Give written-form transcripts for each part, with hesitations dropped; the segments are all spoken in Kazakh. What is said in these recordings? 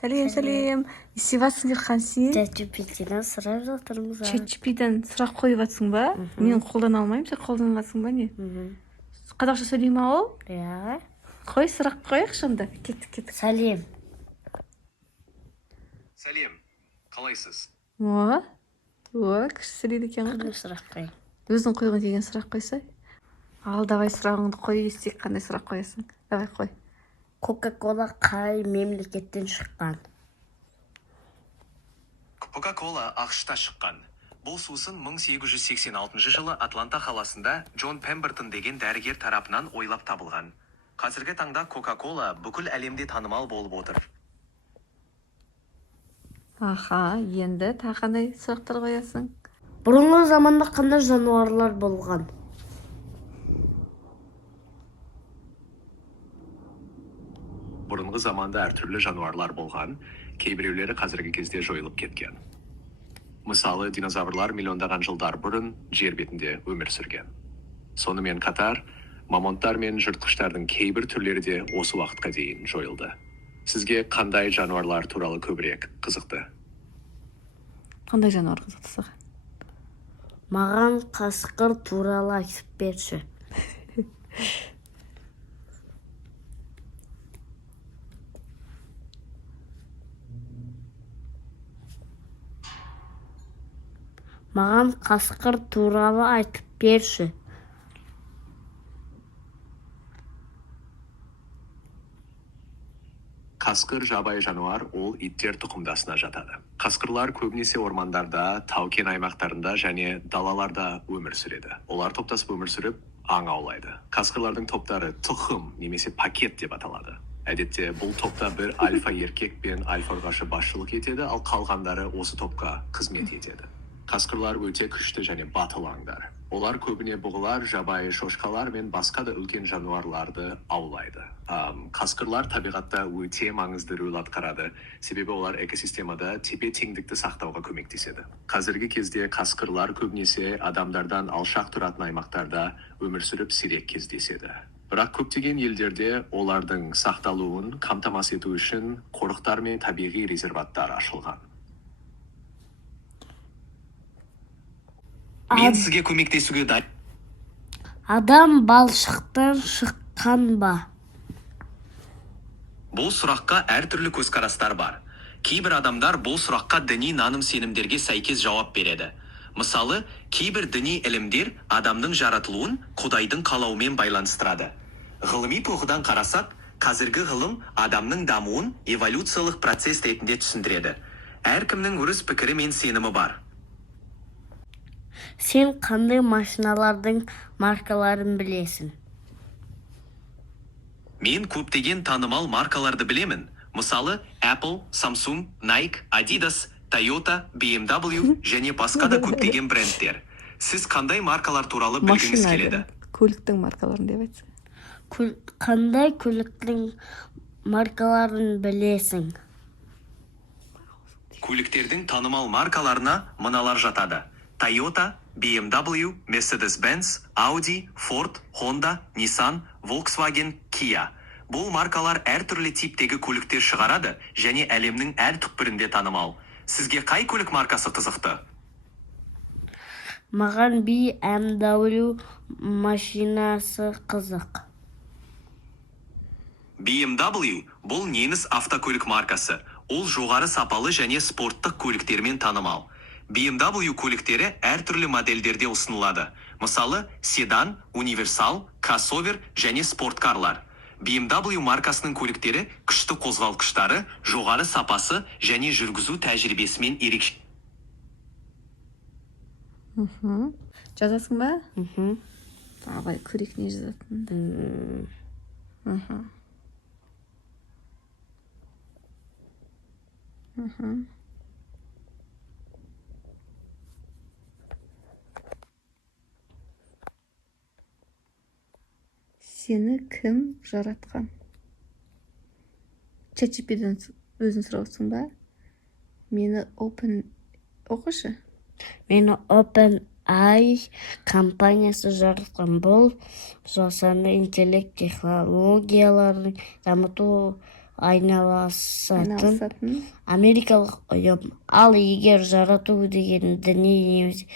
Сәлем. Естеватсың қансен? ChatGPT-ден сұрап жатырмыз. ChatGPT-ден сұрақ қойып жатсың ба? Мен қолдана алмаймын, сен қолданғансың ба не? Қазақша сөйлей ма ол? Иә. Қой, сұрақ қояйықшы онда. Кеттік. Сәлем. Сәлем, қалайсыз? Кіші сөйлейді екен ғой. Қандай сұрақ қой? Өзің қойған деген сұрақ қойсай. Ал, давай сұрағыңды қой, естейік қандай сұрақ қоясың. Давай қой. Кока-кола қай мемлекеттен шыққан? Кока-кола ақшта шыққан. Бұл сусын 1886 жылы Атланта қаласында Джон Пембертон деген дәрігер тарапынан ойлап табылған. Қазіргі таңда Кока-кола бүкіл әлемде танымал болып отыр. Аха, енді қандай сұрақтар қоясың? Бұрынғы заманда қандай жануарлар болған? Бұрынғы заманда әртүрлі жануарлар болған, кейбіреулері қазіргі кезде жойылып кеткен. Мысалы, динозаврлар миллиондаған жылдар бұрын жер бетінде өмір сүрген. Сонымен қатар, мамонттар мен жыртқыштардың кейбір түрлері де осы уақытқа дейін жойылды. Сізге қандай жануарлар туралы көбірек қызықты? Қандай жануар қызықты саған? Маған қасқыр туралы айтып берші. Маған қасқыр туралы айтып берші. Қасқыр жабайы жануар, ол иттер тұқымдасына жатады. Қасқырлар көбінесе ормандарда, тау-кен аймақтарында және далаларда өмір сүреді. Олар топтасып өмір сүріп, аң аулайды. Қасқырлардың топтары тұқым немесе пакет деп аталады. Әдетте бұл топта бір альфа еркек пен альфа ұрғашы басшылық етеді, ал қалғандары осы топқа қызмет етеді. Қасқырлар өте күшті және батыл аңдар. Олар көбіне бұғылар, жабайы шошқалар мен басқа да үлкен жануарларды аулайды. Қасқырлар табиғатта өте маңызды рөл атқарады, себебі олар экосистемада тепе-теңдікті сақтауға көмектеседі. Қазіргі кезде қасқырлар көбінесе адамдардан алшақ тұратын аймақтарда өмір сүріп сирек кездеседі. Бірақ көптеген елдерде олардың сақталуын қамтамасыз ету үшін қорықтар мен табиғи резерваттар ашылған. Мен сізге көмектесуге дайын. Адам балшықтан шыққан ба? Бұл сұраққа әртүрлі көзқарастар бар. Кейбір адамдар бұл сұраққа діни наным-сенімдерге сәйкес жауап береді. Мысалы, кейбір діни ілімдер адамның жаратылуын Құдайдың қалауымен байланыстырады. Ғылыми тұрғыдан қарасақ, қазіргі ғылым адамның дамуын эволюциялық процесс ретінде түсіндіреді. Әркімнің өз пікірі мен сенімі бар. Сен қандай машиналардың маркаларын білесің? Мен көптеген танымал маркаларды білемін. Мысалы, Apple, Samsung, Nike, Adidas, Toyota, BMW және басқа да көптеген брендтер. Сіз қандай маркалар туралы білгіңіз келеді? Көліктің маркаларын деп айтсың. Қандай көліктің маркаларын білесің? Көліктердің танымал маркаларына мыналар жатады. Toyota, BMW, Mercedes-Benz, Audi, Ford, Honda, Nissan, Volkswagen, Kia. Бұл маркалар әртүрлі типтегі көліктер шығарады және әлемнің әр түкпірінде танымал. Сізге қай көлік маркасы қызықты? Маған BMW машинасы қызық. BMW бұл неміс автокөлік маркасы. Ол жоғары сапалы және спорттық көліктермен танымал. BMW көліктері әртүрлі модельдерде ұсынылады. Мысалы, седан, универсал, кроссовер және спорткарлар. BMW маркасының көліктері күшті қозғалтқыштары, жоғары сапасы және жүргізу тәжірибесімен ерекше. Жазасың ба? Давай, көрейік не жазатын. Сені кім жаратқан? ChatGPT-ден өзің сұраусың ба? Мені оқышы. Мені OpenAI компаниясы жаратқан. Бұл жасанды интеллект технологияларын дамыту айналысатын америкалық ұйым. Ал егер жарату деген діни немесе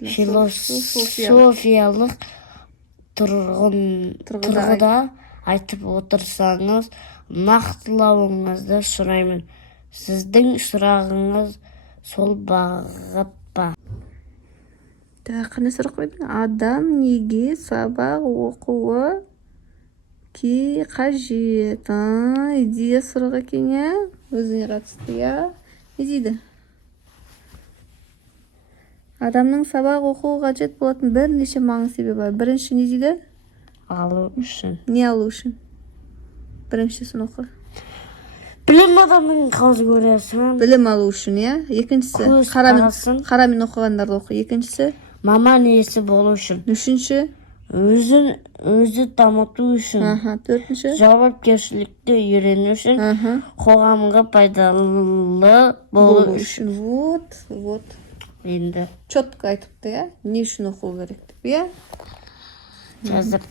философиялық тұрғыда айтып отырсаңыз, нақтылауыңызды сұраймын. Сіздің сұрағыңыз сол бағыт па? Қандай сұрақ қойдың? Адам неге сабақ оқуы қажет? Идея сұрақ екен, иә? Өзіңе қатысты, иә? Не дейді? Адамның сабақ оқуы қажет болатын бірнеше маңызды себебі бар. Бірінші не дейді? Алу үшін. Не алу үшін? Біріншісін оқы. Білім адамның категориясын. Білім алу үшін, иә? Екіншісі, қарамен оқығандарды оқы. Екіншісі, маман иесі болу үшін. Үшінші, өзі дамыту үшін. Төртінші, жауапкершілікті үйрену үшін. Қоғамға пайдалы болу үшін. Вот. Енді Четко айтыпты, иә? Не үшін оқу керек деп, иә? жазып.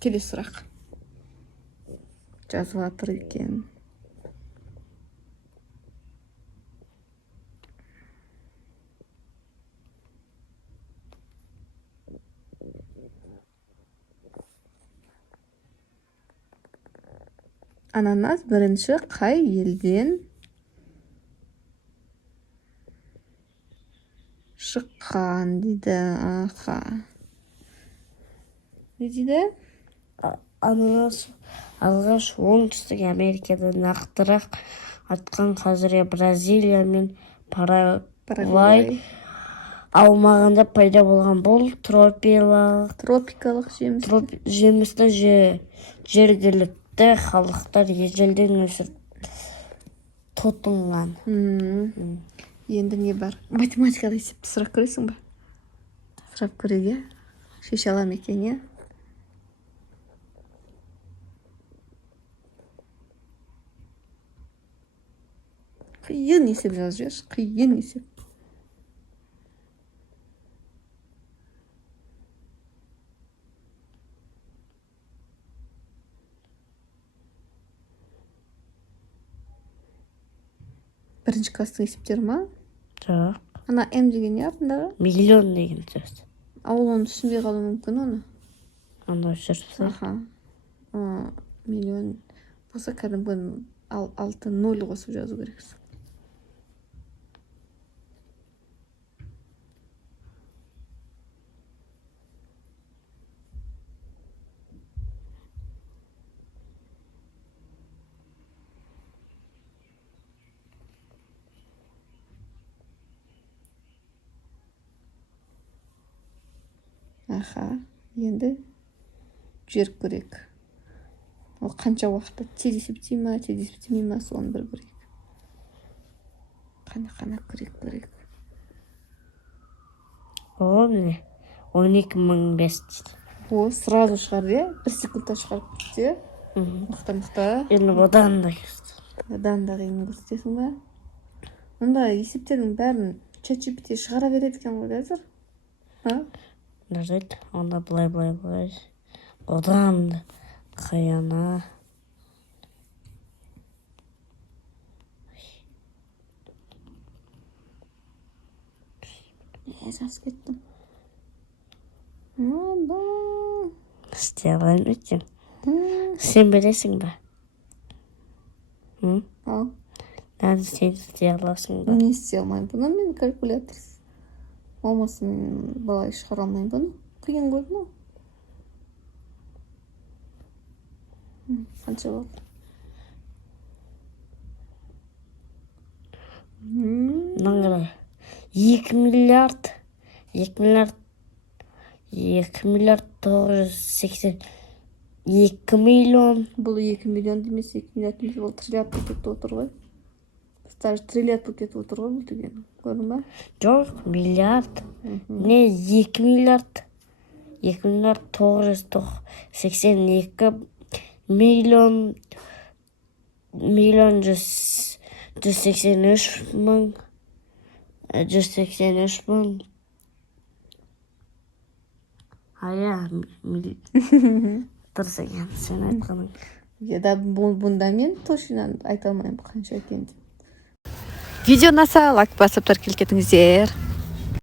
Келесі сұрақ. Жазып жатыр екен. Ананас бірінші қай елден шыққан дейді. Не дейді? Ананас алғаш оңтүстік Америкада, нақтырақ атқан қазіргі Бразилия мен Парагвай аумағында пайда болған. Бұл тропикалық жемісті жергілікті халықтар ежелден өсіріп тұтынған. Енді не бар? Математикада есепті сұрап көресің ба? Сұрап көреге шеше алам екен, иә? Қиын есеп жазып жіберші, қиын есеп. Бірінші класстың есептері ма? Жоқ. Ана М деген не артындағы? Миллион деген сөз. Ол оны түсінбей қалу мүмкін оны. Анда жүрсе. Миллион болса кәдімгі 6 0 қосып жазу керексің. Енді жүріп көрейік. Ол қанша уақытта тез есептей ма, тез есептемей ма, соны бір көрейік. Қана көрейік. О, міне 12.500 дейді. О, сразу шығарды, иә? 1 секундта шығарып кетті, иә? Мықты. Енді одан да көрсетті. Одан да қиын көрсетесің ба? Онда есептердің бәрін ChatGPT шығара береді екен ғой қазір? Жарайды, онда былай. Одан да қиыны. Жазып кеттім. Істей алайын өтсем. Сен білесің ба? Ал. Нәді сен істей аласың ба? Не істей алмайын бұны, мен калькуляторсыз. Болмаса мен былай шығара алмайын бұны. Қиын ғой бұны. Қанша болды? Маңғыра 2 миллиард 982 миллион. Бұл 2 миллион демес, 2 миллиард демес, бұл триллиард болып кетіп отыр ғой. Даже триллиард болып кетіп отыр ғой бұл деген. Көрдің ба? Жоқ, миллиард. Не 2 миллиард 982 миллион 183 мың 183 мың. Ая, дұрыс екен сен айтқаның. Я да бунда мен точно айта алмаймын қанша екенін. Видео ұнаса лайк басып тіркеліп кетіңіздер.